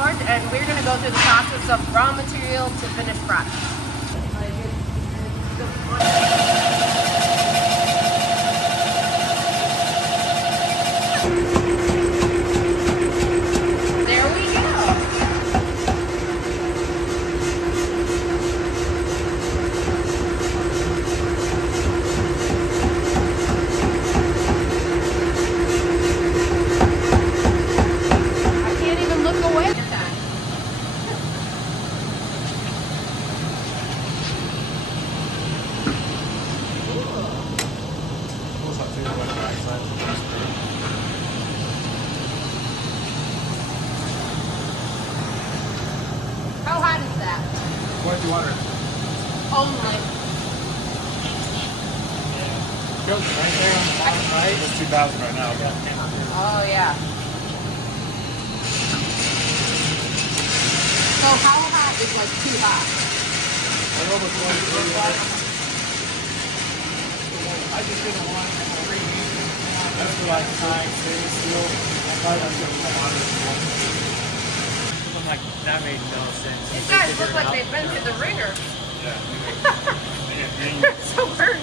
board, and we're going to go through the process of raw material to finished product. How hot is that? 2200. Only. Goes right there on the bottom right. It's 2000 right now. Oh yeah. So how hot is like too hot? I just didn't want to reheat. That's for like tying stainless steel. Like that made no sense. These guys look like they've been through the ringer. Yeah. So burned.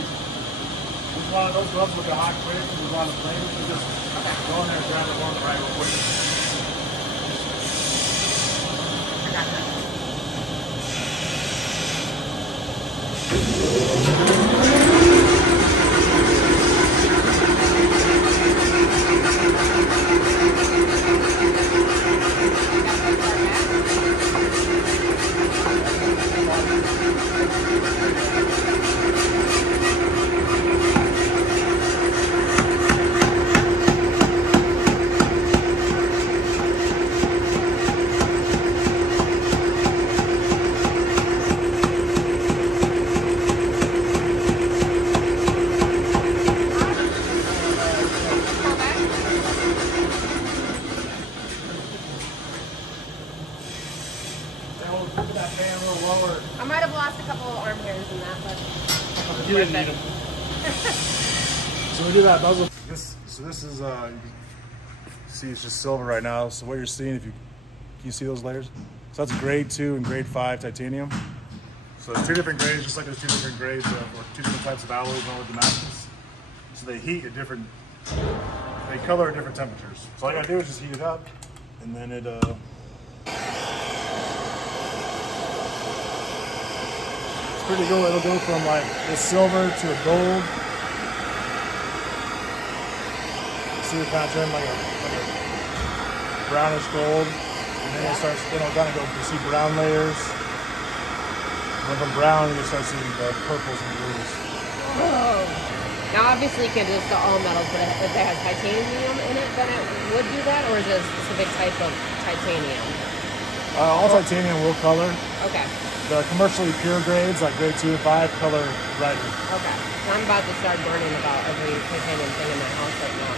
One of those gloves with a hot quick, and we want to play with it. Just go in there and grab it on the right real quick. I got this. I might have lost a couple of arm hairs in that, but you didn't need them. So we do that bezel. This is you can see it's just silver right now. So what you're seeing, if you can you see those layers? So that's grade 2 and grade 5 titanium. So there's 2 different grades, just like there's 2 different grades or 2 different types of alloys, one with Damascus. So they heat at different, they color at different temperatures. So all you gotta do is just heat it up, and then it pretty cool. It'll go from like this silver to a gold. See it kind of turn like a brownish gold, and then it'll kind of go. You see brown layers. And then from brown, you start seeing the purples and blues. whoa. Now obviously you can just go all metals, but if it has titanium in it, then it would do that, or is it a specific type of titanium? All titanium will color. Okay. The commercially pure grades, like grade 2 and 5, color redder. Okay. I'm about to start learning about every titanium thing in my house right now.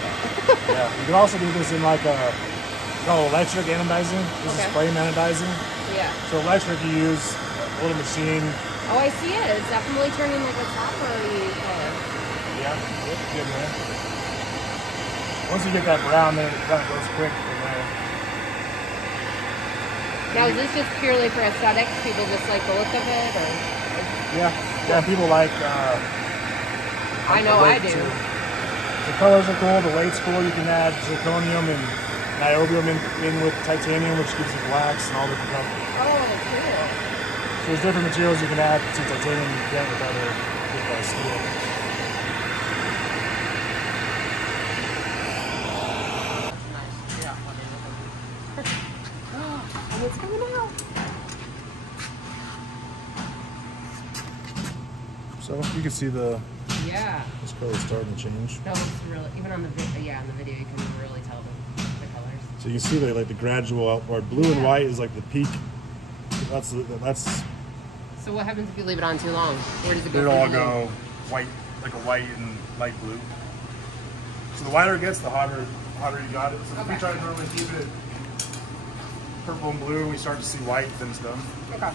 Yeah, you can also do this in like electric anodizing. This is flame anodizing. Yeah. So electric, you use a little machine. Oh, I see it. It's definitely turning like a coppery color. Yeah, good man. Once you get that brown, then it kind of goes quick from there. Now, is this just purely for aesthetics? People just like the look of it, or? Yeah, people like. I know I do. Too. The colors are cool. The weight's cool. You can add zirconium and niobium in with titanium, which gives you blacks and all different colors. Oh, cool. So there's different materials you can add to titanium you can't with other steel. It's coming out. So you can see this color starting to change. No, it's really, even on the video, on the video you can really tell the colors. So you can see like the gradual outward. Blue and white is like the peak. That's. So what happens if you leave it on too long? Where does it go? It'll all go white, like a white and light blue. So the whiter it gets, the hotter you got it. So if we try to normally keep it purple and blue, we start to see white, then it's done. Okay.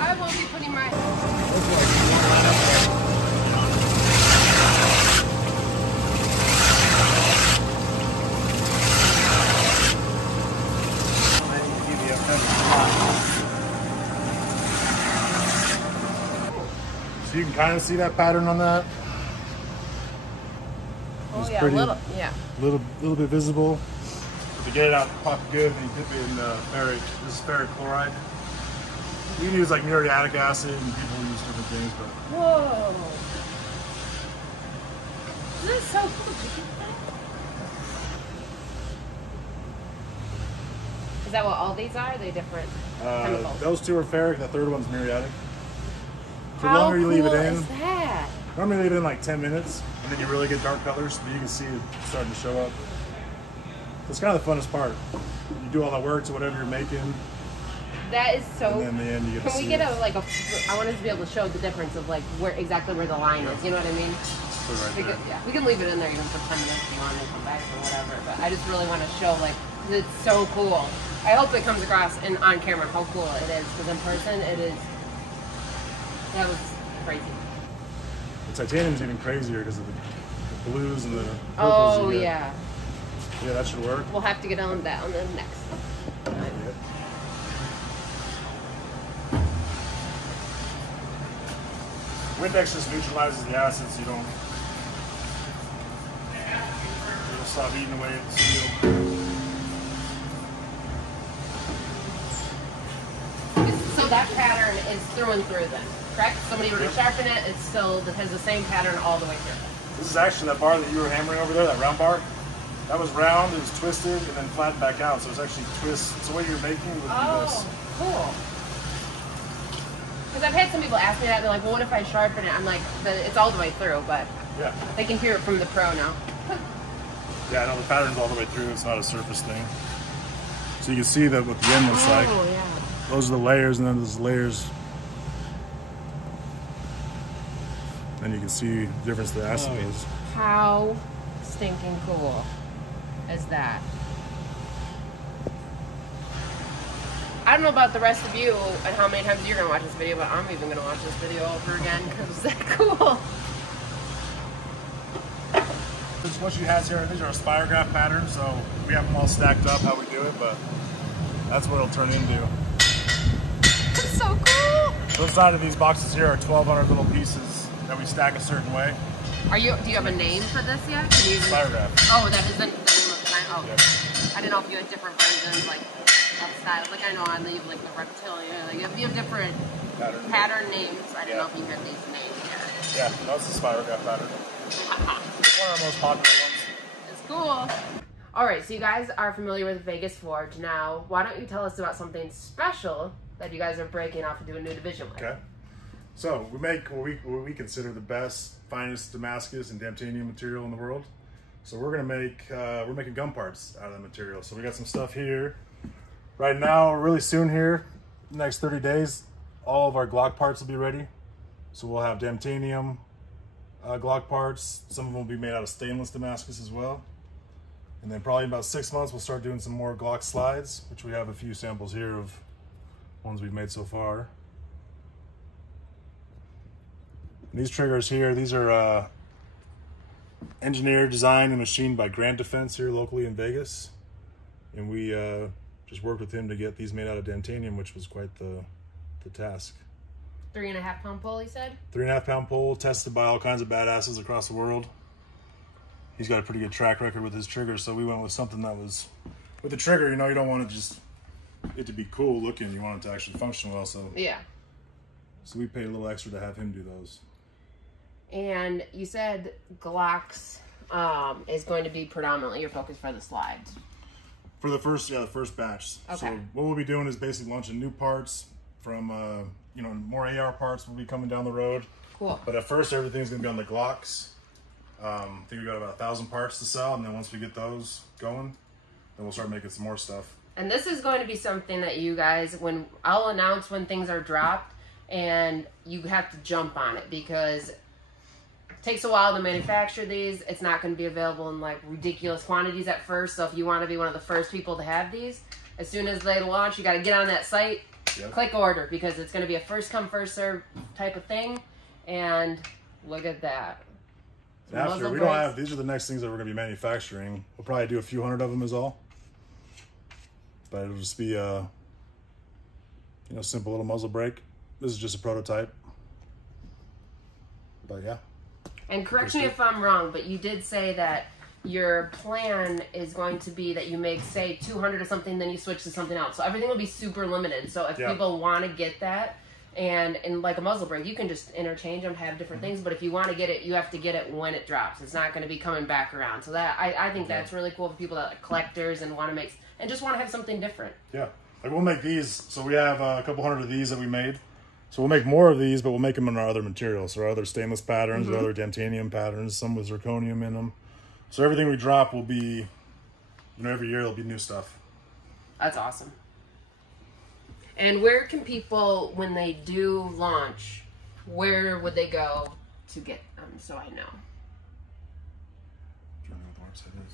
I will be putting my you can kind of see that pattern on that. Oh it's yeah, pretty, a little, yeah. little bit visible. If you get it out, pop good, then you dip it in ferric. This is ferric chloride. You can use like muriatic acid, and people use different things, but. Whoa. Isn't that so cool? Did you get that? Is that what all these are? Are they different chemicals? Those two are ferric, the third one's muriatic. The How longer you leave it cool in, is that? normally leave it in like 10 minutes, and then you really get dark colors, but you can see it starting to show up. It's kind of the funnest part. You do all that work to whatever you're making. That is so. And then in the end, you get to Can we see get it. I want us to be able to show the difference of like exactly where the line is. You know what I mean? Put it right there. Yeah, we can leave it in there even for 10 minutes if you want to come back or whatever. But I just really want to show like 'cause it's so cool. I hope it comes across on camera how cool it is because in person it is. That was crazy. The titanium's even crazier because of the blues and the purples. Oh you get. yeah. Yeah, that should work. We'll have to get on that on the next. Yeah. Windex just neutralizes the acids. You don't. It'll stop eating away at the steel. So that pattern is through and through then, correct? So when you were to sharpen it, it still has the same pattern all the way through. This is actually that bar that you were hammering over there, that round bar. That was round, it was twisted, and then flattened back out. So it's actually twist. So what you're making would be this. Cool. Because I've had some people ask me that, and they're like, well, what if I sharpen it? I'm like, it's all the way through, but Yeah. they can hear it from the pro now. Yeah, no, the pattern's all the way through. It's not a surface thing. So you can see that what the end looks like. Oh, yeah. Those are the layers, and then there's layers. Then you can see the difference the acid is. How stinking cool is that? I don't know about the rest of you and how many times you're going to watch this video, but I'm even going to watch this video over again because it's that cool. What you have here, these are a spirograph patterns, so we have them all stacked up how we do it, but that's what it'll turn into. That's so cool. So inside of these boxes here are 1,200 little pieces that we stack a certain way. Do you have a name for this yet? Can you Spirograph. Oh, that isn't the name of the design? Oh, Yep. I didn't know if you had different versions, like, of styles. Like, I know on the, like, the reptilian, like, if you have different pattern names, I didn't know if you had these names here. Yeah, that's the spirograph pattern. It's one of the most popular ones. It's cool. All right, so you guys are familiar with Vegas Forge. Now, why don't you tell us about something special that you guys are breaking off into a new division with? Okay. So we make what we consider the best, finest Damascus and Damtanium material in the world. So we're making gun parts out of the material. So we got some stuff here. Right now, really soon here, next 30 days, all of our Glock parts will be ready. So we'll have Damtanium Glock parts. Some of them will be made out of stainless Damascus as well. And then probably in about 6 months, we'll start doing some more Glock slides, which we have a few samples here of ones we've made so far. And these triggers here, these are engineered, designed, and machined by Grant Defense here locally in Vegas. And we just worked with him to get these made out of Damtanium, which was quite the task. 3.5 pound pole, he said? 3.5 pound pole, tested by all kinds of badasses across the world. He's got a pretty good track record with his triggers, so we went with something that was, with the trigger, you know, you don't want to just, it to be cool looking, you want it to actually function well, so. Yeah. So we paid a little extra to have him do those. And you said Glocks is going to be predominantly your focus for the slides. For the first batch. Okay. So what we'll be doing is basically launching new parts from, you know, more AR parts will be coming down the road. Cool. But at first, everything's going to be on the Glocks. I think we got about 1,000 parts to sell, and then once we get those going, then we'll start making some more stuff. And this is going to be something that you guys, I'll announce when things are dropped, and you have to jump on it because it takes a while to manufacture these. It's not going to be available in like ridiculous quantities at first. So if you want to be one of the first people to have these, as soon as they launch, you got to get on that site, click order, because it's going to be a first come first serve type of thing. And look at that. After we don't have, these are the next things that we're going to be manufacturing. We'll probably do a few hundred of them is all, but it'll just be a, you know, simple little muzzle brake. This is just a prototype. But yeah. And correct me if I'm wrong, but you did say that your plan is going to be that you make, say, 200 or something, then you switch to something else. So everything will be super limited. So if people want to get that, and in like a muzzle brake, you can just interchange them, have different things. But if you want to get it, you have to get it when it drops. It's not going to be coming back around. So that I think that's really cool for people that are collectors and want to make, and just want to have something different. Yeah. Like we'll make these. So we have a couple hundred of these that we made. So we'll make more of these, but we'll make them in our other materials. So our other stainless patterns, our other titanium patterns, some with zirconium in them. So everything we drop will be, every year there'll be new stuff. That's awesome. And where can people, when they do launch, where would they go to get them, so I know? Do you know what the website is?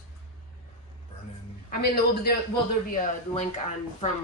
Burn-in. I mean, will there be a link on from